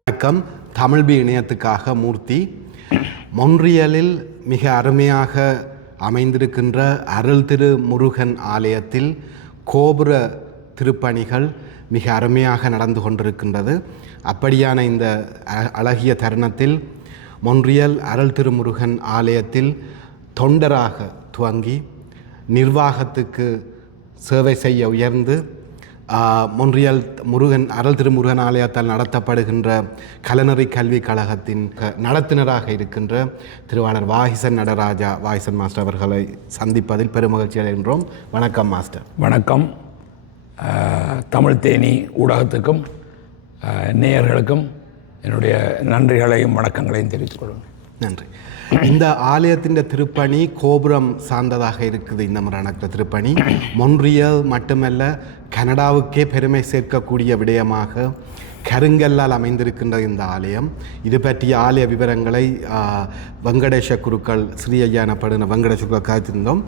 வணக்கம். தமிழ்பி இணையத்துக்காக மூர்த்தி. மொன்றியலில் மிக அருமையாக அமைந்திருக்கின்ற அருள் திரு முருகன் ஆலயத்தில் கோபுர திருப்பணிகள் மிக அருமையாக நடந்து கொண்டிருக்கின்றது. அப்படியான இந்த அழகிய தருணத்தில் மொன்றியல் அருள் திருமுருகன் ஆலயத்தில் தொண்டராக துவங்கி நிர்வாகத்துக்கு சேவை செய்ய உயர்ந்து மொன்றியல் அருள் திருமுருகன் ஆலயத்தால் நடத்தப்படுகின்ற கலைநெறி கல்விக் கழகத்தின் நடத்துனராக இருக்கின்ற திருவாளர் வாகிசன் நடராஜா வாகிசன் மாஸ்டர் அவர்களை சந்திப்பதில் பெருமகிழ்ச்சி அடைகின்றோம். வணக்கம் மாஸ்டர். வணக்கம். தமிழ் தேனி ஊடகத்துக்கும் நேயர்களுக்கும் என்னுடைய நன்றிகளையும் வணக்கங்களையும் தெரிவித்துக் கொள்ளுங்கள். நன்றி. இந்த ஆலயத்தின் திருப்பணி கோபுரம் சார்ந்ததாக இருக்குது. இந்த முறை நடக்கிற திருப்பணி மொன்றியல் மட்டுமல்ல, கனடாவுக்கே பெருமை சேர்க்கக்கூடிய விடயமாக கருங்கல்லால் அமைந்திருக்கின்ற இந்த ஆலயம். இது பற்றிய ஆலய விவரங்களை வெங்கடேஷ குருக்கள் ஸ்ரீ ஐயா எனப்படுகிற வெங்கடேஷ குருக்கள் காத்திருந்தோம்.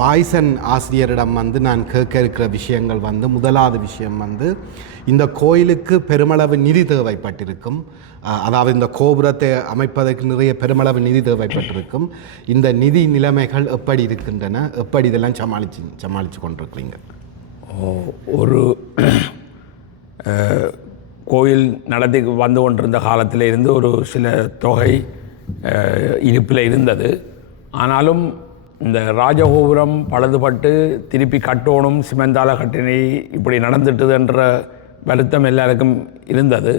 வாய்சன் ஆசிரியரிடம் நான் கேட்க இருக்கிற விஷயங்கள் முதலாவது விஷயம் இந்த கோயிலுக்கு பெருமளவு நிதி தேவைப்பட்டிருக்கும். அதாவது இந்த கோபுரத்தை அமைப்பதற்கு நிறைய பெருமளவு நிதி தேவைப்பட்டிருக்கும். இந்த நிதி நிலைமைகள் எப்படி இருக்கின்றன, எப்படி இதெல்லாம் சமாளித்து கொண்டிருக்கிறீங்க? ஒரு கோயில் நடத்தி வந்து கொண்டிருந்த காலத்தில் இருந்து ஒரு சில தொகை இருப்பில் இருந்தது. ஆனாலும் இந்த ராஜகோபுரம் பழுதுபட்டு திருப்பி கட்டணும், சிமெந்தால கட்டினை இப்படி நடந்துட்டுதுன்ற வருத்தம் எல்லாருக்கும் இருந்தது.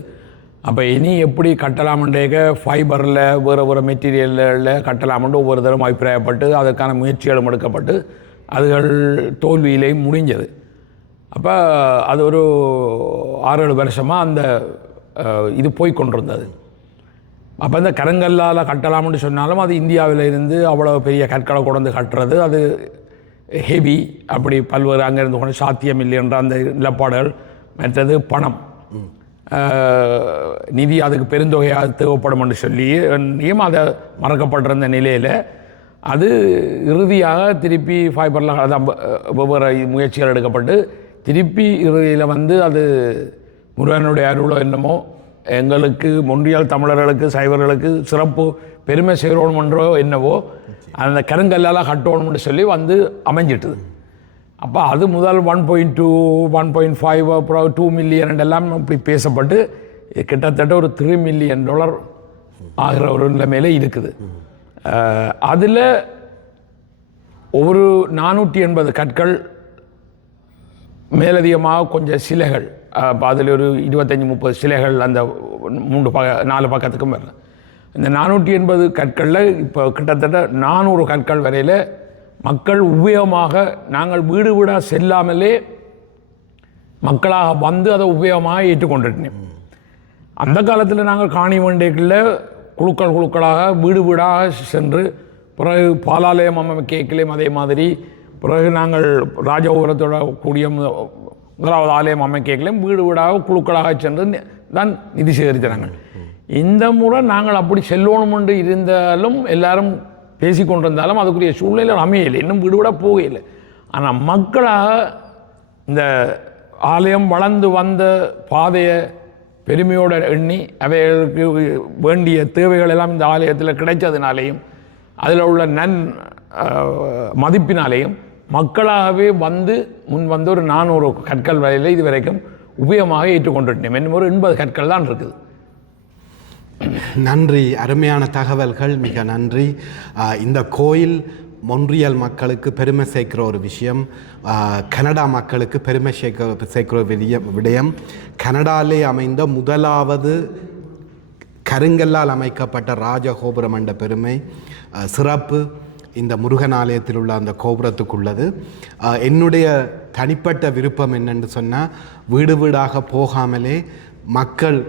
அப்போ இனி எப்படி கட்டலாம்ன்றேக்க ஃபைபரில் வேறு மெட்டீரியலில் கட்டலாம்னு ஒவ்வொரு தரம் அபிப்பிராயப்பட்டு அதற்கான முயற்சிகளும் எடுக்கப்பட்டு அதுகள் தோல்வியிலேயும் முடிஞ்சது. அப்போ அது ஒரு 6-7 வருஷமாக அந்த இது போய்கொண்டிருந்தது. அப்போ இந்த கருங்கல்லால் கட்டலாம்னு சொன்னாலும் அது இந்தியாவில் இருந்து அவ்வளோ பெரிய கற்களை கொண்டு கட்டுறது அது ஹெவி, அப்படி பல்வேறு அங்கேருந்து கொண்டு சாத்தியம் இல்லை என்ற அந்த நிலப்பாடுகள். மற்றது பணம், நிதி அதுக்கு பெருந்தொகையாக தேவைப்படும் என்று சொல்லியும் அதை மறக்கப்பட்டிருந்த நிலையில் அது இறுதியாக திருப்பி ஃபைபரில் வெவ்வேறு முயற்சிகள் எடுக்கப்பட்டு திருப்பி இறுதியில் அது முருகனுடைய அருளோ என்னமோ எங்களுக்கு மொன்றியல் தமிழர்களுக்கு சைவர்களுக்கு சிறப்பு பெருமை செய்கிறோம்ன்றோ என்னவோ அந்த கருங்கல்லால் கட்டணும்னு சொல்லி அமைஞ்சிட்டுது. அப்போ அது முதல் 1.2, 1.5, அப்புறம் 2 மில்லியன் எல்லாம் இப்படி பேசப்பட்டு கிட்டத்தட்ட ஒரு $3 மில்லியன் ஆகிற ஒரு நிலைமையில இருக்குது. அதில் ஒரு 480 கற்கள், மேலதிகமாக கொஞ்சம் சிலைகள், இப்போ அதில் ஒரு 25-30 சிலைகள் அந்த 4 பக்கத்துக்கும் வரல. இந்த 480 கற்களில் இப்போ கிட்டத்தட்ட 400 கற்கள் வரையில் மக்கள் உபயோகமாக, நாங்கள் வீடு வீடாக செல்லாமலே மக்களாக அதை உபயோகமாக ஏற்றுக்கொண்டிருந்தோம். அந்த காலத்தில் நாங்கள் காணி வேண்டியக்குள்ள குழுக்களாக வீடு வீடாக சென்று பிறகு பாலாலயம் அமைக்கலையும் அதே மாதிரி பிறகு நாங்கள் ராஜகோபுரத்தோட கூடிய முதலாவது ஆலயம் அமைக்கலையும் வீடு வீடாக குழுக்களாக சென்று தான் நிதி சேகரித்தாங்க. இந்த முறை நாங்கள் அப்படி செல்லணும் என்று இருந்தாலும் எல்லாரும் பேசிக்கொண்டிருந்தாலும் அதுக்குரிய சூழ்நிலை அமையலை, இன்னும் விடுவிட போகலை. ஆனால் மக்களாக இந்த ஆலயம் வளர்ந்து வந்த பாதையை பெருமையோடு எண்ணி அவைகளுக்கு வேண்டிய தேவைகள் எல்லாம் இந்த ஆலயத்தில் கிடைச்சதுனாலேயும் அதில் உள்ள மதிப்பினாலேயும் மக்களாகவே முன் ஒரு 400 கற்கள் வரையில் இது வரைக்கும் உபயோகமாக ஏற்றுக்கொண்டிருந்தோம். இன்னும் ஒரு 80 கற்கள் தான் இருக்குது. நன்றி, அருமையான தகவல்கள், மிக நன்றி. இந்த கோயில் மொன்றியல் மக்களுக்கு பெருமை சேர்க்கிற ஒரு விஷயம், கனடா மக்களுக்கு பெருமை சேர்க்கிற விடயம். கனடாலே அமைந்த முதலாவது கருங்கல்லால் அமைக்கப்பட்ட ராஜகோபுரம் என்ற பெருமை சிறப்பு இந்த முருகன் ஆலயத்தில் உள்ள அந்த கோபுரத்துக்குள்ளது. என்னுடைய தனிப்பட்ட விருப்பம் என்னென்னு சொன்னால், வீடு வீடாக போகாமலே மக்கள்,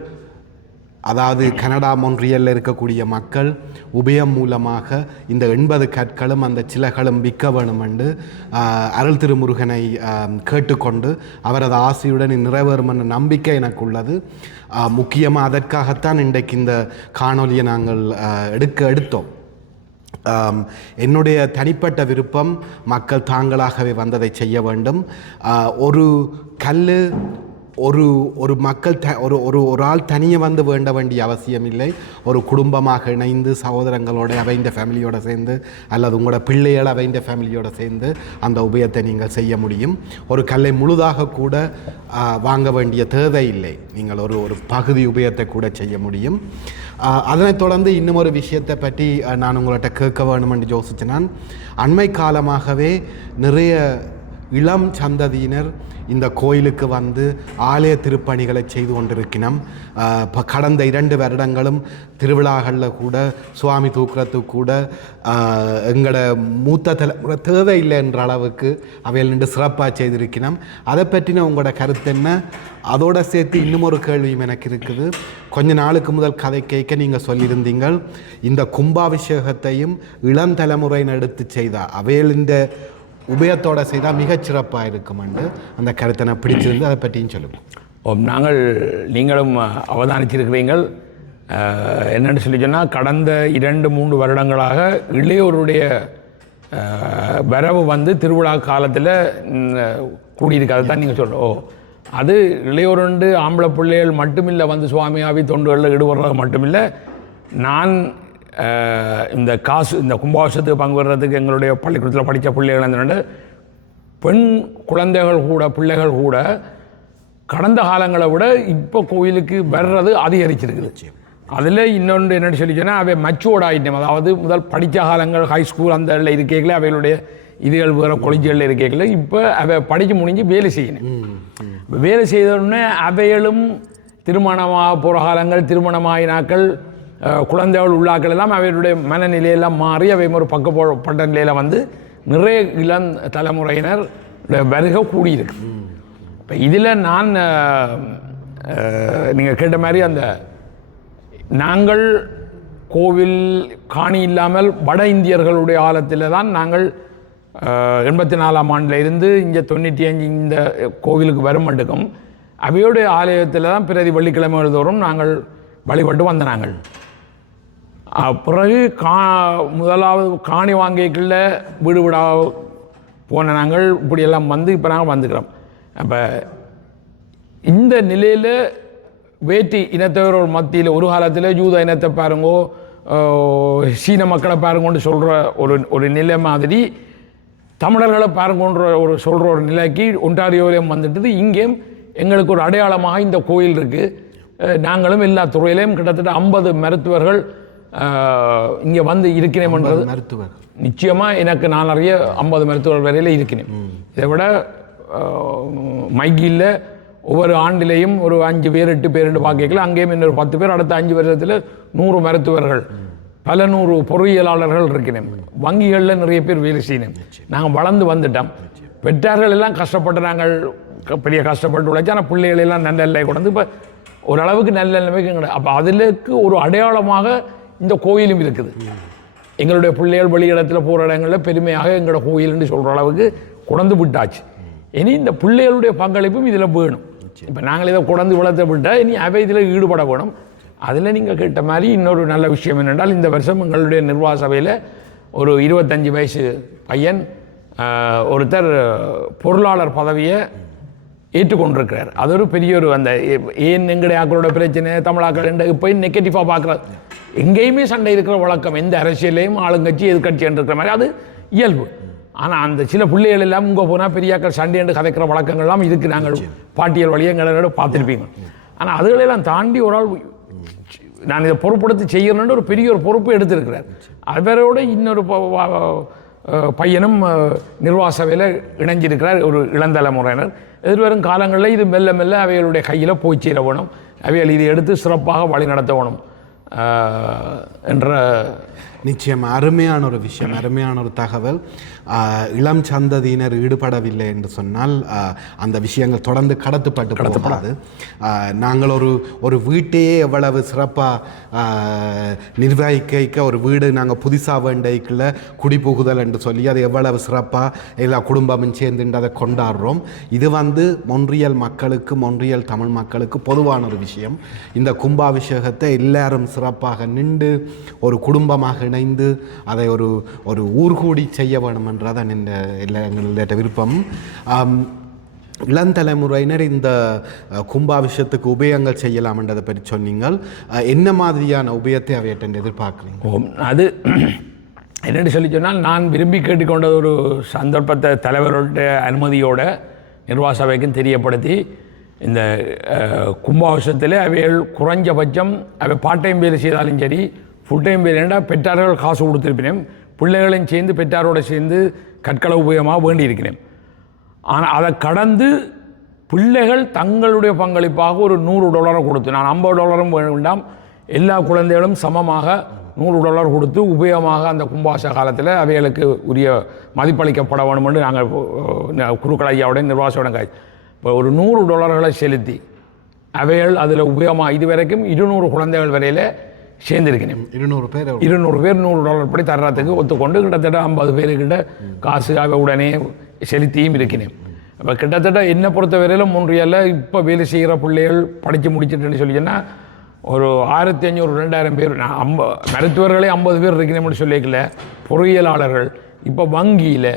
அதாவது கனடா மொன்றியலில் இருக்கக்கூடிய மக்கள் உபயம் மூலமாக இந்த 80 கற்களும் அந்த சிலைகளும் விற்க வேணும் என்று அருள் திருமுருகனை கேட்டுக்கொண்டு அவரது ஆசையுடன் நிறைவேறும் என்ற நம்பிக்கை எனக்கு உள்ளது. முக்கியமாக அதற்காகத்தான் இன்றைக்கு இந்த காணொலியை நாங்கள் எடுத்தோம். என்னுடைய தனிப்பட்ட விருப்பம், மக்கள் தாங்களாகவே வந்ததை செய்ய வேண்டும். ஒரு கல் ஒரு ஒரு மக்கள் ஒரு ஒரு ஒரு ஆள் தனியே வந்து வேண்ட வேண்டிய அவசியம் இல்லை. ஒரு குடும்பமாக இணைந்து சகோதரங்களோட அவைந்த ஃபேமிலியோடு சேர்ந்து அல்லது உங்களோட பிள்ளைகள் அவைந்த ஃபேமிலியோடு சேர்ந்து அந்த உபயத்தை நீங்கள் செய்ய முடியும். ஒரு கல்லை முழுதாக கூட வாங்க வேண்டிய தேவை இல்லை. நீங்கள் ஒரு ஒரு பகுதி உபயத்தை கூட செய்ய முடியும். அதனைத் தொடர்ந்து இன்னும் ஒரு விஷயத்தை பற்றி நான் உங்கள்கிட்ட கேட்க வேணுமென்று யோசிச்சு நான் அண்மை காலமாகவே நிறைய இளம் சந்ததியினர் இந்த கோயிலுக்கு வந்து ஆலய திருப்பணிகளை செய்து கொண்டிருக்கணும். கடந்த 2 வருடங்களும் திருவிழாக்களில் கூட சுவாமி தூக்குறதுக்கு கூட எங்களோட மூத்த தலைமுறை தேவையில்லை என்ற அளவுக்கு அவையில் நின்று சிறப்பாக செய்திருக்கணும். அதை பற்றின உங்களோட கருத்து என்ன? அதோட சேர்த்து இன்னும் ஒரு கேள்வியும் எனக்கு இருக்குது. கொஞ்ச நாளுக்கு முதல் கதை கேட்க நீங்கள் சொல்லியிருந்தீங்கள் இந்த கும்பாபிஷேகத்தையும் இளம் தலைமுறையினர் எடுத்து செய்தால் அவையில் இந்த உபயத்தோடு செய்தால் மிகச்சிறப்பாக இருக்குமென்று அந்த கருத்தை நான் பிடிச்சிருந்து அதை பற்றியும் சொல்லுங்கள். நீங்களும் அவதானிச்சிருக்கிறீர்கள். என்னென்னு சொல்லி சொன்னால் கடந்த 2-3 வருடங்களாக இளையோருடைய வரவு வந்து திருவிழா காலத்தில் கூடியிருக்காது தான் நீங்கள் சொல்கிறோம். அது இளையோருண்டு ஆம்பளை பிள்ளைகள் மட்டுமில்லை வந்து சுவாமியாவி தொண்டுகளில் ஈடுபடுறது மட்டுமில்லை. நான் இந்த கும்பாபிஷேகத்துக்கு பங்கு பெறுறதுக்கு எங்களுடைய பள்ளிக்கூடத்தில் படித்த பிள்ளைகள் அந்த பெண் குழந்தைகள் கூட பிள்ளைகள் கூட கடந்த காலங்களை விட இப்போ கோயிலுக்கு வர்றது அதிகரிச்சிருக்குது. அதில் இன்னொன்று என்னென்னு சொல்லி சொன்னால் அவை மெச்சூர்ட் ஆகிட்டோம். அதாவது முதல் படித்த காலங்கள் ஹை ஸ்கூல் அந்த இருக்கைகளில் அவைகளுடைய இதுகள் வேறு கொலேஜ்களில் இருக்கைகளில் இப்போ அவை படித்து முடிஞ்சு வேலை செய்யணும். வேலை செய்தோடனே அவைகளும் திருமணமாக போகிற காலங்கள் திருமணமாகினாக்கள் குழந்தைகள் உள்ளாக்கள் எல்லாம் அவைகளுடைய மனநிலையெல்லாம் மாறி அவை ஒரு பக்கப்பட்ட நிலையில் வந்து நிறைய இளம் தலைமுறையினர் வருகை கூடியிருக்கு. இப்போ இதில் நான் நீங்கள் கேட்ட மாதிரி அந்த நாங்கள் கோவில் காணி இல்லாமல் வட இந்தியர்களுடைய காலத்தில் தான் நாங்கள் 84ஆம் ஆண்டில் இருந்து இங்கே 95 இந்த கோவிலுக்கு வரும் மட்டுக்கும் அவையோடைய ஆலயத்தில் தான் பிரதி வெள்ளிக்கிழமைகள் தோறும் நாங்கள் வழிபட்டு வந்த நாங்கள். பிறகு முதலாவது காணி வாங்கிக்குள்ள வீடு வீடாக போன நாங்கள் இப்படியெல்லாம் வந்து இப்போ நாங்கள் வந்துக்கிறோம். அப்போ இந்த நிலையில் வேட்டி இனத்தவர்கள் மத்தியில் ஒரு காலத்தில் யூத இனத்தை பாருங்கோ சீன மக்களை பாருங்கன்னு சொல்கிற ஒரு நிலை மாதிரி தமிழர்களை பாருங்கன்ற சொல்கிற ஒரு நிலைக்கு ஒன்டாரியோலையும் வந்துட்டு இங்கேயும் எங்களுக்கு ஒரு அடையாளமாக இந்த கோயில் இருக்குது. நாங்களும் எல்லா துறையிலையும் கிட்டத்தட்ட 50 மருத்துவர்கள் இங்கே வந்து இருக்கிறேன்ன்றது மருத்துவர் நிச்சயமாக எனக்கு நான் நிறைய 50 மருத்துவர்கள் வரையில் இருக்கிறேன். இதை விட மைகியில் ஒவ்வொரு ஆண்டிலையும் ஒரு 5 பேர் 8 பேர் பார்க்கல அங்கேயும் இன்னொரு 10 பேர் அடுத்த 5 வருஷத்தில் 100 மருத்துவர்கள் பல 100 பொறியியலாளர்கள் இருக்கிறேன். வங்கிகளில் நிறைய பேர் வேலை செய்யணும். நாங்கள் வளர்ந்து வந்துட்டோம். பெற்றார்கள் எல்லாம் கஷ்டப்பட்டு நாங்கள் பெரிய கஷ்டப்பட்டு உழைச்சி ஆனால் பிள்ளைகள் எல்லாம் நல்ல நிலை கொண்டு இப்போ ஓரளவுக்கு நல்ல நிலைமைக்கு எங்களை அப்போ அதுக்கு ஒரு அடையாளமாக இந்த கோயிலும் இருக்குது. எங்களுடைய பிள்ளைகள் வெளியிடத்தில் போகிற இடங்களில் பெருமையாக எங்களோட கோயில்னு சொல்கிற அளவுக்கு கொண்டு விட்டாச்சு. இனி இந்த பிள்ளைகளுடைய பங்களிப்பும் இதில் வேணும். இப்போ நாங்கள் இதை கொண்டு வளர்த்த விட்டால் இனி அவை இதில் ஈடுபட வேணும். அதில் நீங்கள் கேட்ட மாதிரி இன்னொரு நல்ல விஷயம் என்னென்றால் இந்த வருஷம் எங்களுடைய நிர்வாக சபையில் ஒரு 25 வயசு பையன் ஒருத்தர் பொருளாளர் பதவியை ஏற்றுக்கொண்டிருக்கிறார். அது ஒரு பெரிய ஒரு அந்த ஏன் எங்களுடைய ஆக்களோட பிரச்சனை தமிழாக்கள் இப்போ நெகட்டிவாக பார்க்குறது எங்கேயுமே சண்டை இருக்கிற வழக்கம். எந்த அரசியலையும் ஆளுங்கட்சி எதிர்கட்சி இருக்கிற மாதிரி அது இயல்பு. ஆனால் அந்த சில பிள்ளைகள் எல்லாம் இங்கே போனால் பெரியாக்கள் சண்டை என்று கதைக்கிற வழக்கங்கள்லாம் இதுக்கு நாங்கள் பாட்டியல் வழியை எங்களோட பார்த்துருப்பீங்க. ஆனால் அதுகளெல்லாம் தாண்டி ஒரு ஆள் நான் இதை பொறுப்படுத்தி செய்யணுன்ற ஒரு பெரிய ஒரு பொறுப்பு எடுத்திருக்கிறார். அவரோட இன்னொரு பையனும் நிர்வாக சபையில் இணைஞ்சிருக்கிறார், ஒரு இளந்தலைமுறையினர். எதிர்வரும் காலங்களில் இது மெல்ல மெல்ல அவைகளுடைய கையில் போய் சேர வேணும். அவைகள் இதை எடுத்து சிறப்பாக வழி நடத்த வேணும் என்ற நிச்சயம் அருமையான ஒரு விஷயம், அருமையான ஒரு தகவல். இளம் சந்ததியினர் ஈடுபடவில்லை என்று சொன்னால் அந்த விஷயங்கள் தொடர்ந்து கடத்தப்படாது. நாங்கள் ஒரு வீட்டையே எவ்வளவு சிறப்பாக நிர்வகிக்க ஒரு வீடு நாங்கள் புதுசாக வேண்டைக்குள்ள குடிபுகுதல் என்று சொல்லி அது எவ்வளவு சிறப்பாக எல்லா குடும்பமும் சேர்ந்து அதை கொண்டாடுறோம். இது மொன்றியல் மக்களுக்கு, மொன்றியல் தமிழ் மக்களுக்கு பொதுவான ஒரு விஷயம். இந்த கும்பாபிஷேகத்தை எல்லாரும் சிறப்பாக நின்று ஒரு குடும்பமாக இணைந்து அதை ஒரு ஊர்கூடி செய்ய வேணும் என்றதான் எங்களுடைய விருப்பம். இளந்தலைமுறையினர் இந்த கும்பாபிஷத்துக்கு உபயங்கள் செய்யலாம்ன்றதை பற்றி சொன்னீங்கள். என்ன மாதிரியான உபயத்தை அவையிட்ட எதிர்பார்க்குறீங்க? அது என்னென்னு சொல்லி சொன்னால், நான் விரும்பி கேட்டுக்கொண்ட ஒரு சந்தர்ப்பத்தை தலைவருடைய அனுமதியோட நிர்வாக சபைக்கும் தெரியப்படுத்தி, இந்த கும்பாபிஷத்தில் அவைகள் குறைஞ்சபட்சம் அவை பார்ட் டைம் வேலை செய்தாலும் சரி, ஃபுல் டைம் வேலைன்னா பெற்றார்கள் காசு கொடுத்துருப்பினேன், பிள்ளைகளையும் சேர்ந்து பெற்றாரோடு சேர்ந்து கற்களை உபயோகமாக வேண்டியிருக்கிறேன். ஆனால் அதை கடந்து பிள்ளைகள் தங்களுடைய பங்களிப்பாக ஒரு $100 கொடுத்து, நான் $50 வேண்டாம், எல்லா குழந்தைகளும் சமமாக $100 கொடுத்து உபயோகமாக அந்த கும்பாச காலத்தில் அவைகளுக்கு உரிய மதிப்பளிக்கப்பட வேண்டும் என்று நாங்கள் குருக்கள் ஐயாவுடைய நிர்வாகத்துடன் இப்போ ஒரு $100 செலுத்தி அவைகள் அதில் உபயோகமாக இதுவரைக்கும் 200 குழந்தைகள் வரையில் சேர்ந்திருக்கிறேன். 200 பேர் $200 படி தர்றதுக்கு ஒத்துக்கொண்டு கிட்டத்தட்ட 50 பேருக்கிட்ட காசு அவை உடனே செலுத்தியும் இருக்கிறேன். அப்போ கிட்டத்தட்ட என்னை பொறுத்த வரையில் மொன்றியல்ல இப்போ வேலை செய்கிற பிள்ளைகள் படித்து முடிச்சுட்டுன்னு சொல்லிச்சுன்னா ஒரு 1500-2000 பேர். நான் மருத்துவர்களே 50 பேர் இருக்கிறேன்னு சொல்லிக்கல, பொறியியலாளர்கள் இப்போ வங்கியில்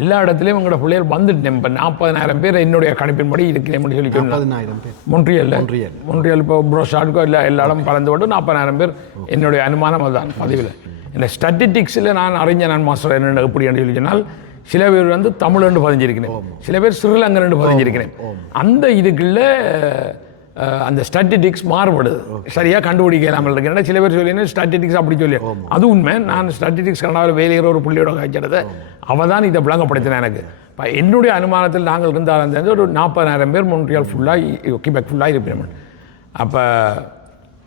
எல்லா இடத்துலையும் எங்களோட பிள்ளைகள் வந்துட்டேன். இப்போ 40,000 பேர் என்னுடைய கணிப்பின்படி இருக்கிறேன் சொல்லி சொன்னேன். மொன்றியல் இப்போ ப்ரோஷாட்கோ எல்லா இடம் கலந்து கொண்டு 40,000 பேர் என்னுடைய அனுமானம் அதுதான் பதிவில். இந்த ஸ்டாட்டிஸ்டிக்ஸில் நான் அறிஞர் மாஸ்டர் என்ன எப்படி என்று சொல்லி சொன்னால், சில பேர் வந்து தமிழ்னு பதிஞ்சிருக்கிறேன், சில பேர் ஸ்ரீலங்கன்னு பதிஞ்சிருக்கிறேன். அந்த இதுக்குள்ள அந்த ஸ்டாட்டிஸ்டிக்ஸ் மாறுபடுது, சரியாக கண்டுபிடிக்கலாமல் இருக்கேன். சில பேர் சொல்லி ஸ்டாட்டிஸ்டிக்ஸ் அப்படி சொல்லி, அது உண்மை. நான் ஸ்டாட்டிஸ்டிக்ஸ் கனடாவில் வேலைகிற ஒரு புள்ளியோட காய்ச்சதை அவள் தான் இதை விளங்கப்படுத்தினேன் எனக்கு. இப்போ என்னுடைய அனுமானத்தில் நாங்கள் இருந்தாலும் ஒரு 40,000 பேர் மொன்றியால் ஃபுல்லாக கிபெக் ஃபுல்லாக இருப்பேன். அப்போ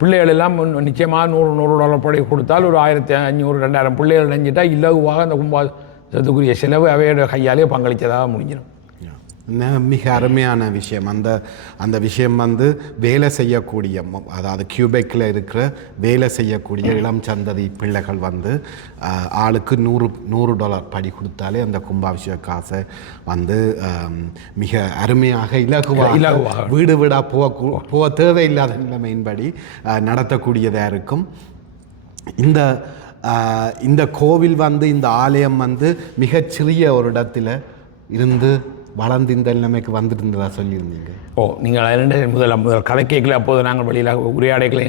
பிள்ளைகள் எல்லாம் நிச்சயமாக $100 படி கொடுத்தால் ஒரு 1500-2000 பிள்ளைகள் நினைஞ்சிட்டா இலகுவாக அந்த கும்பாசத்துக்குரிய செலவு அவையோட கையாலே பங்களித்ததாக முடிஞ்சிடும். மிக அருமையான விஷயம். அந்த விஷயம் வந்து வேலை செய்யக்கூடிய, அதாவது கியூபெக்கில் இருக்கிற வேலை செய்யக்கூடிய இளம் சந்ததி பிள்ளைகள் வந்து ஆளுக்கு $100 படி கொடுத்தாலே அந்த கும்பாபிஷேக காசை வந்து மிக அருமையாக இலகுவாக வீடு வீடாக போக தேவையில்லாத நிலைமையின்படி நடத்தக்கூடியதாக இருக்கும். இந்த கோவில் வந்து, இந்த ஆலயம் வந்து மிகச்சிறிய ஒரு இடத்துல இருந்து வளர்ந்து இந்த நிலைமைக்கு வந்துட்டு இருந்ததா சொல்லியிருந்தீங்க. நீங்கள் முதல் கதை கேட்கல, அப்போது நாங்கள் வெளியில் உரையாடைகளை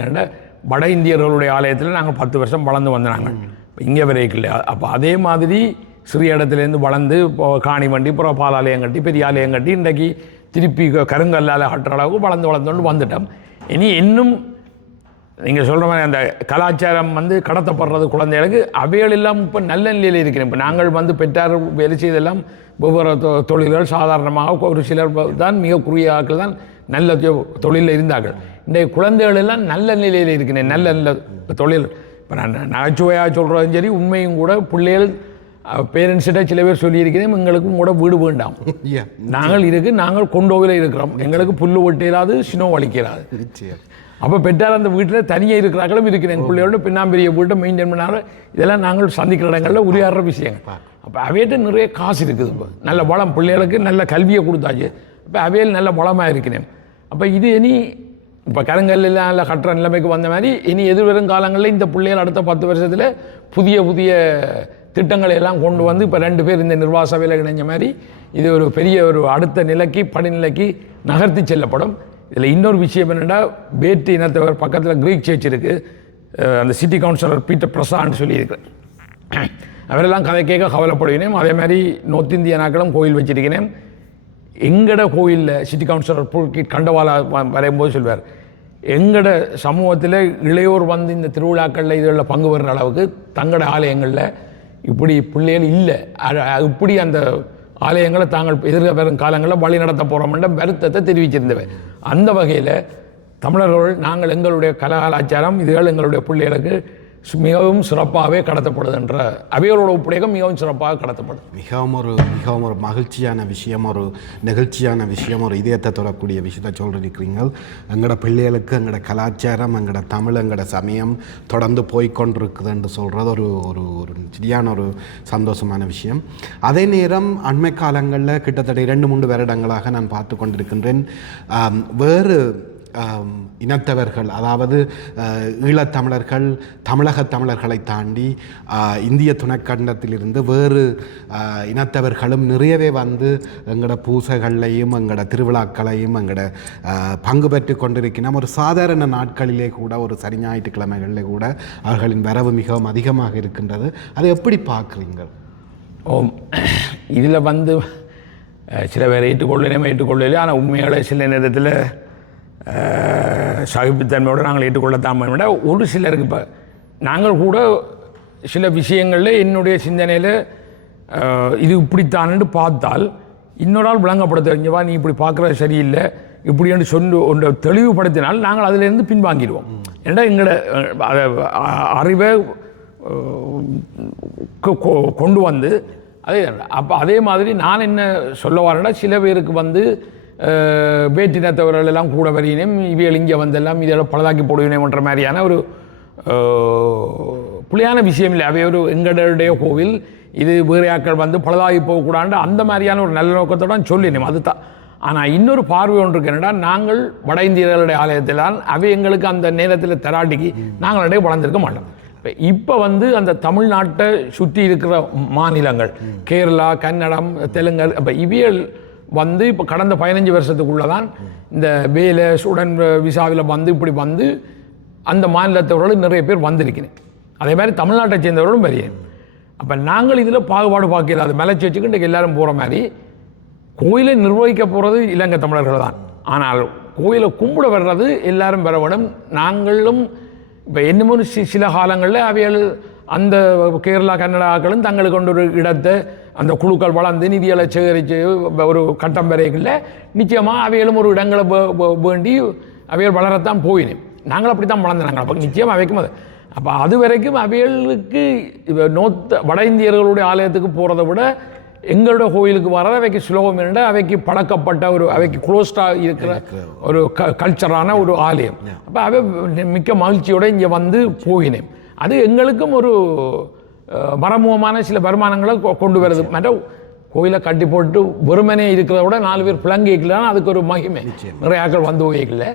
வட இந்தியர்களுடைய ஆலயத்தில் நாங்கள் 10 வருஷம் வளர்ந்து வந்தாங்க, இங்கே வரைக்கும். அப்போ அதே மாதிரி சிறிய இடத்துலேருந்து வளர்ந்து இப்போ காணி வண்டி, அப்புறம் பாலாலயம் கட்டி, பெரிய ஆலயம் கட்டி, இன்றைக்கு திருப்பி கருங்கல்லால் கட்டுற அளவுக்கு வளர்ந்து வந்துட்டோம். இனி இன்னும் நீங்கள் சொல்கிற மாதிரி அந்த கலாச்சாரம் வந்து கடத்தப்படுறது குழந்தைகளுக்கு அவைகள் எல்லாம் இப்போ நல்ல நிலையில் இருக்கிறேன். இப்போ நாங்கள் வந்து பெற்றார் வேலை செய்தெல்லாம் ஒவ்வொரு தொழில்கள் சாதாரணமாக ஒரு சிலர் தான், மிக குறுகிய ஆட்கள் தான் நல்ல தொழிலில் இருந்தார்கள். இன்றைய குழந்தைகள் எல்லாம் நல்ல நிலையில் இருக்கிறேன், நல்ல தொழில். இப்போ நான் நகைச்சுவையாக சொல்கிறதும் சரி, உண்மையும் கூட பிள்ளைகள் பேரண்ட்ஸ்கிட்ட சில பேர் சொல்லியிருக்கிறேன், எங்களுக்கும் கூட வீடு வேண்டாம், நாங்கள் கொண்டோவில் இருக்கிறோம், எங்களுக்கு புல்லு ஒட்டிடாது, சினோ வலிக்கிறாது. அப்போ பெற்றார் அந்த வீட்டில் தனியாக இருக்கிறார்களும் இருக்கிறேன், பிள்ளைகளோட பின்னாம்பெரிய வீட்டை மெயின்டைன் பண்ணாலும் இதெல்லாம் நாங்கள் சந்திக்கிற இடங்களில் உரையாடுற விஷயங்கள். அப்போ அவையிட்ட நிறைய காசு இருக்குது. இப்போ நல்ல வளம், பிள்ளைகளுக்கு நல்ல கல்வியை கொடுத்தாச்சு. இப்போ அவையில் நல்ல வளமாக இருக்கிறேன். அப்போ இது இனி இப்போ கருங்கல்லாம் நல்ல கட்டுற நிலைமைக்கு வந்த மாதிரி இனி எதிர்வரும் காலங்களில் இந்த பிள்ளைகள் அடுத்த 10 வருஷத்தில் புதிய புதிய திட்டங்களை எல்லாம் கொண்டு வந்து இப்போ 2 பேர் இந்த நிர்வாக சபையில் இணைஞ்ச மாதிரி இது ஒரு பெரிய ஒரு அடுத்த நிலைக்கு, படிநிலைக்கு நகர்த்தி செல்லப்படும். இதில் இன்னொரு விஷயம் என்னென்னா, பேட்டு இனத்தவர் பக்கத்தில் கிரீக் சர்ச் இருக்குது, அந்த சிட்டி கவுன்சிலர் பீட்டர் பிரசான்னு சொல்லியிருக்கிறேன். அவரெல்லாம் கதை கேட்க கவலைப்படுவினேன். அதே மாதிரி நார்த் இந்தியனாக்களும் கோயில் வச்சிருக்கிறேன். எங்கட கோயிலில் சிட்டி கவுன்சிலர் புல்கிட் கண்டவாலா வரையும்போது சொல்வார், எங்கட சமூகத்தில் இளையோர் வந்து இந்த திருவிழாக்களில் இதில் பங்கு பெறுற அளவுக்கு தங்கட ஆலயங்களில் இப்படி பிள்ளைகள் இல்லை, இப்படி அந்த ஆலயங்களை தாங்கள் எதிர்வரும் காலங்களில் வழி நடத்த போகிறோம்ன்ற வருத்தத்தை தெரிவிச்சிருந்தவர். அந்த வகையில் தமிழர்கள் நாங்கள் எங்களுடைய கலாச்சாரம் இதுகள் எங்களுடைய பிள்ளைகளுக்கு மிகவும் சிறப்பாகவே கடத்தப்படுது என்ற அவையோட ஒப்படைக்கம் மிகவும் சிறப்பாக கடத்தப்படுது. மிகவும் ஒரு மகிழ்ச்சியான விஷயம், ஒரு நெகிழ்ச்சியான விஷயம், ஒரு இதயத்தை தொடரக்கூடிய விஷயத்தை சொல்லியிருக்கிறீங்க. எங்களோட பிள்ளைகளுக்கு எங்களோட கலாச்சாரம், எங்களோட தமிழ், எங்களோட சமயம் தொடர்ந்து போய்கொண்டிருக்குது என்று சொல்கிறது ஒரு ஒரு ஒரு சரியான ஒரு சந்தோஷமான விஷயம். அதே நேரம் அண்மை காலங்களில் கிட்டத்தட்ட 2-3 வருடங்களாக நான் பார்த்து கொண்டிருக்கின்றேன், வேறு இனத்தவர்கள், அதாவது ஈழத்தமிழர்கள், தமிழக தமிழர்களை தாண்டி இந்திய துணைக்கண்டத்திலிருந்து வேறு இனத்தவர்களும் நிறையவே வந்து எங்களோட பூசைகள்லையும் எங்களோட திருவிழாக்களையும் எங்களோட பங்கு பெற்று கொண்டிருக்கிறோம். ஒரு சாதாரண நாட்களிலே கூட, ஒரு சனி ஞாயிற்றுக்கிழமைகளிலே கூட அவர்களின் வரவு மிகவும் அதிகமாக இருக்கின்றது. அதை எப்படி பார்க்குறீங்க? இதில் வந்து சில பேர் ஏற்றுக்கொள்ளலையே, ஆனால் உண்மையாலே சில நேரத்தில் சகிப்புத்தன்மையோடு நாங்கள் ஏற்றுக்கொள்ளத்தான் விட ஒரு சிலருக்கு இப்போ நாங்கள் கூட சில விஷயங்களில் என்னுடைய சிந்தனையில் இது இப்படித்தான்னு பார்த்தால் இன்னொரு ஆள் விளங்கப்படுத்த தெரிஞ்சவா நீ இப்படி பார்க்குறது சரியில்லை இப்படின்னு ஒன்றை தெளிவுபடுத்தினால் நாங்கள் அதிலேருந்து பின்வாங்கிடுவோம். ஏன்னா எங்களோட அறிவை கொண்டு வந்து அதே மாதிரி நான் என்ன சொல்ல வரேன்னா, சில பேருக்கு வந்து வேற்றினத்தவர்கள் எல்லாம் கூட வரையினேன், இவைகள் இங்கே வந்தெல்லாம் இதெல்லாம் பழுதாக்கி போடுவினேன்ற மாதிரியான ஒரு புளியான விஷயம் இல்லை. அவை ஒரு எங்களுடைய கோவில், இது வேறு ஆக்கள் வந்து பழுதாகி போகக்கூடாது அந்த மாதிரியான ஒரு நல்ல நோக்கத்தோடு சொல்லினேன். அதுதான். ஆனால் இன்னொரு பார்வை ஒன்று இருக்கு என்னடா, நாங்கள் வட இந்தியர்களுடைய ஆலயத்திலான் அவை எங்களுக்கு அந்த நேரத்தில் தராட்டிக்கு நாங்களுடைய வளர்ந்துருக்க மாட்டோம். இப்போ வந்து அந்த தமிழ்நாட்டை சுற்றி இருக்கிற மாநிலங்கள் கேரளா, கன்னடம், தெலுங்கு, இப்போ இவியல் வந்து இப்போ கடந்த 15 வருஷத்துக்குள்ளே தான் இந்த வேலை ஸ்டூடெண்ட் விசாவில் வந்து இப்படி வந்து அந்த மாநிலத்தவர்களும் நிறைய பேர் வந்திருக்கிறேன். அதே மாதிரி தமிழ்நாட்டை சேர்ந்தவர்களும் பெரிய. அப்போ நாங்கள் இதில் பாகுபாடு பார்க்கல. அது மேலே வச்சுக்கிட்டு இன்றைக்கு எல்லாரும் போகிற மாதிரி கோயிலை நிர்வகிக்க போகிறது இலங்கை தமிழர்கள் தான். ஆனால் கோயிலை கும்பிட வர்றது எல்லாரும் பெற வேணும். நாங்களும் இப்போ என்னமோ சில காலங்களில் அவைகள் அந்த கேரளா கன்னடாக்களும் தங்களுக்கு கொண்டு ஒரு இடத்தை அந்த குழுக்கள் வளர்ந்து நிதிகளை சேகரித்து ஒரு கட்டம் வரைகளில் நிச்சயமாக அவைகளும் ஒரு இடங்களை வேண்டி அவைகள் வளரத்தான் போயினேன். நாங்கள் அப்படி தான் வளர்ந்தாங்க. அப்போ நிச்சயமாக அவைக்கும் அது. அப்போ அது வரைக்கும் அவைகளுக்கு வட இந்தியர்களுடைய ஆலயத்துக்கு போகிறத விட எங்களோட கோயிலுக்கு வர்றது அவைக்கு சுலபம் என்ற அவைக்கு பழக்கப்பட்ட ஒரு அவைக்கு குளோஸ்டாக இருக்கிற ஒரு கல்ச்சரான ஒரு ஆலயம். அப்போ அவை மிக்க மகிழ்ச்சியோடு இங்கே வந்து போயினேன். அது எங்களுக்கும் ஒரு மறைமுகமான சில வருமானங்களை கொண்டு வருது. மற்ற கோயிலை கட்டி போட்டு வெறுமனே இருக்கிறத விட 4 பேர் பிளங்கிக்கலான்னு அதுக்கு ஒரு மகிமை. நிறைய ஆக்கள் வந்து போய்க்கல,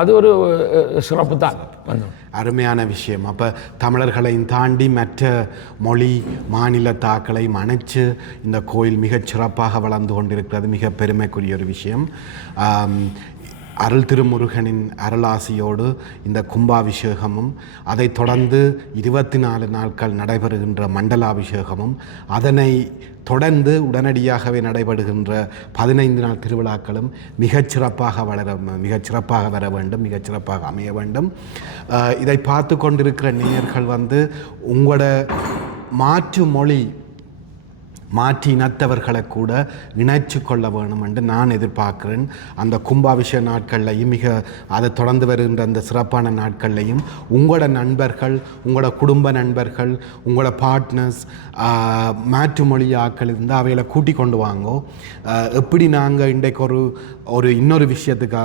அது ஒரு சிறப்பு தான். அருமையான விஷயம். அப்போ தமிழர்களையும் தாண்டி மற்ற மொழி மாநிலத்தாக்களை அணைச்சு இந்த கோயில் மிகச் சிறப்பாக வளர்ந்து கொண்டிருக்கிறது மிக பெருமைக்குரிய ஒரு விஷயம். அருள் திருமுருகனின் அருளாசியோடு இந்த கும்பாபிஷேகமும், அதை தொடர்ந்து 24 நாட்கள் நடைபெறுகின்ற மண்டலாபிஷேகமும், அதனை தொடர்ந்து உடனடியாகவே நடைபெறுகின்ற 15 நாள் திருவிழாக்களும் மிகச்சிறப்பாக வர வேண்டும், மிகச்சிறப்பாக அமைய வேண்டும். இதை பார்த்து கொண்டிருக்கிற நேயர்கள் வந்து உங்களோட மாற்று இனத்தவர்களை கூட இணைச்சு கொள்ள வேணும் என்று நான் எதிர்பார்க்கிறேன். அந்த கும்பாபிஷேக நாட்கள்லையும் அதை தொடர்ந்து வருகின்ற அந்த சிறப்பான நாட்கள்லையும் உங்களோட நண்பர்கள், உங்களோட குடும்ப நண்பர்கள், உங்களோட பார்ட்னர்ஸ், மாற்று மொழி ஆக்கள் இருந்தால் அவைகளை கூட்டி கொண்டு வாங்கோ. எப்படி நாங்கள் இன்றைக்கு ஒரு இன்னொரு விஷயத்துக்கு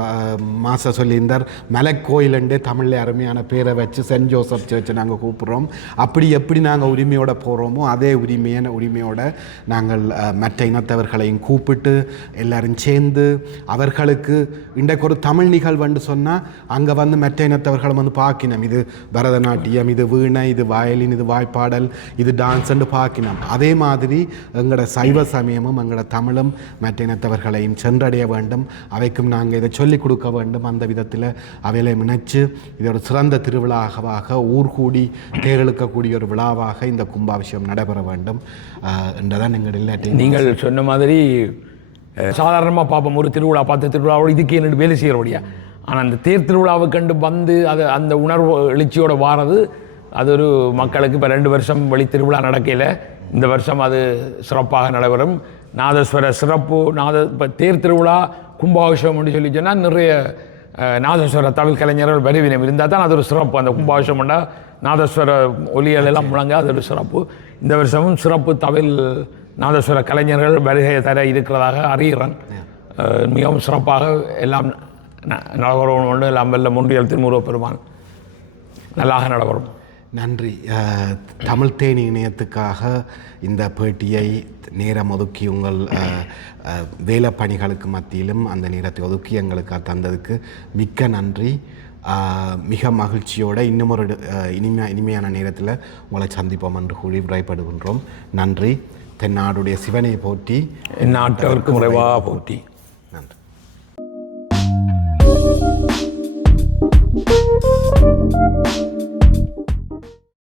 மாச சொல்லியிருந்தார், மலைக்கோயிலண்டே தமிழில் அருமையான பேரை வச்சு சென்ட் ஜோசப் சர்ச்சை நாங்கள் கூப்பிட்றோம். அப்படி எப்படி நாங்கள் உரிமையோடு போகிறோமோ அதே உரிமையோட நாங்கள் மற்ற இனத்தவர்களையும் கூப்பிட்டு எல்லாரும் சேர்ந்து அவர்களுக்கு இன்றைக்கு ஒரு தமிழ் நிகழ்வுன்னு சொன்னால் அங்கே வந்து மற்ற இனத்தவர்களும் வந்து பார்க்கணும். இது பரதநாட்டியம், இது வீணை, இது வயலின், இது வாய்ப்பாடல், இது டான்ஸ்ன்னு பார்க்கணும். அதே மாதிரி எங்களோட சைவ சமயமும் எங்களோட தமிழும் மற்ற இனத்தவர்களையும் சென்றடைய வேண்டும். அவைக்கும் நாங்கள் இதை சொல்லிக் கொடுக்க வேண்டும். அந்த விதத்தில் அவைகளை நினைச்சு இது ஒரு சிறந்த திருவிழாவாக ஊர்கூடி தேர்ந்தெடுக்கக்கூடிய ஒரு விழாவாக இந்த கும்பாபிஷேகம் நடைபெற வேண்டும் என்றதான் எங்கள் எல்லாத்தையும். நீங்கள் சொன்ன மாதிரி சாதாரணமாக பார்ப்போம், ஒரு திருவிழா பார்த்து திருவிழாவோட இதுக்கு என்னென்னு வேலை செய்கிறபடியா. ஆனால் அந்த தேர் திருவிழாவை கண்டு வந்து அது அந்த உணர்வு எழுச்சியோடு வாரது, அது ஒரு மக்களுக்கு இப்போ 2 வருஷம் வழி திருவிழா நடக்கையில் இந்த வருஷம் அது சிறப்பாக நடைபெறும். நாதஸ்வர சிறப்பு இப்போ தேர் திருவிழா கும்பாபிஷேகம் என்று சொல்லி சொன்னால் நிறைய நாதஸ்வர தமிழ் கலைஞர்கள் வருவினம் இருந்தால் தான் அது ஒரு சிறப்பு. அந்த கும்பாபிஷேகம்னா நாதஸ்வர ஒலிகள் எல்லாம் முழங்க அது ஒரு சிறப்பு. இந்த வருஷமும் சிறப்பு தமிழ் நாதஸ்வர கலைஞர்கள் வருகை தர இருக்கிறதாக அறிகிறேன். மிகவும் சிறப்பாக எல்லாம் நடைபெறும். எல்லாம் வல்ல முன்றியல் திருமுருகப் பெருமான் நல்லாக நடைபெறும். நன்றி. தமிழ் தேனி இணையத்துக்காக இந்த பேட்டியை நேரம் ஒதுக்கி உங்கள் வேலை பணிகளுக்கு மத்தியிலும் அந்த நேரத்தை ஒதுக்கி எங்களுக்கு தந்ததுக்கு மிக்க நன்றி. மிக மகிழ்ச்சியோடு இன்னும் ஒரு இனிமையான நேரத்தில் உங்களை சந்திப்போம் என்று கூறி விரைப்படுகின்றோம். நன்றி. தென்னாடுடைய சிவனை போற்றி, நாட்டவர்க்கு முறைவாக போற்றி. நன்றி.